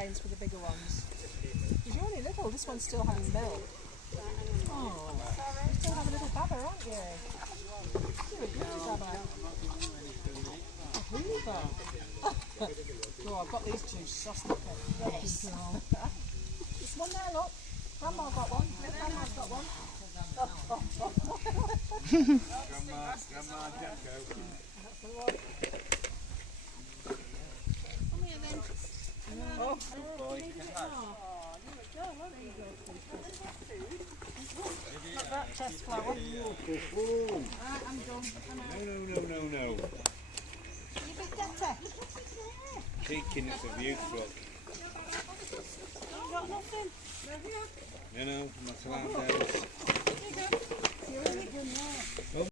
canes for the bigger ones. Because you're only little, this one's still having milk. Oh, you still have a little baba, aren't you? You're a beauty baba. A hoover. Oh, I've got these two sussed up. Yes. This one there, look. Grandma's got one. Grandma's got one. Grandma Jacko. That's the one. Come here then. Oh, good boy. You're a girl, aren't you? Look that chest flower. Right, I'm done. No. You big dirty. Cheeking, it's a beautiful. You got nothing? No, my surroundings. There you go. You're really good now.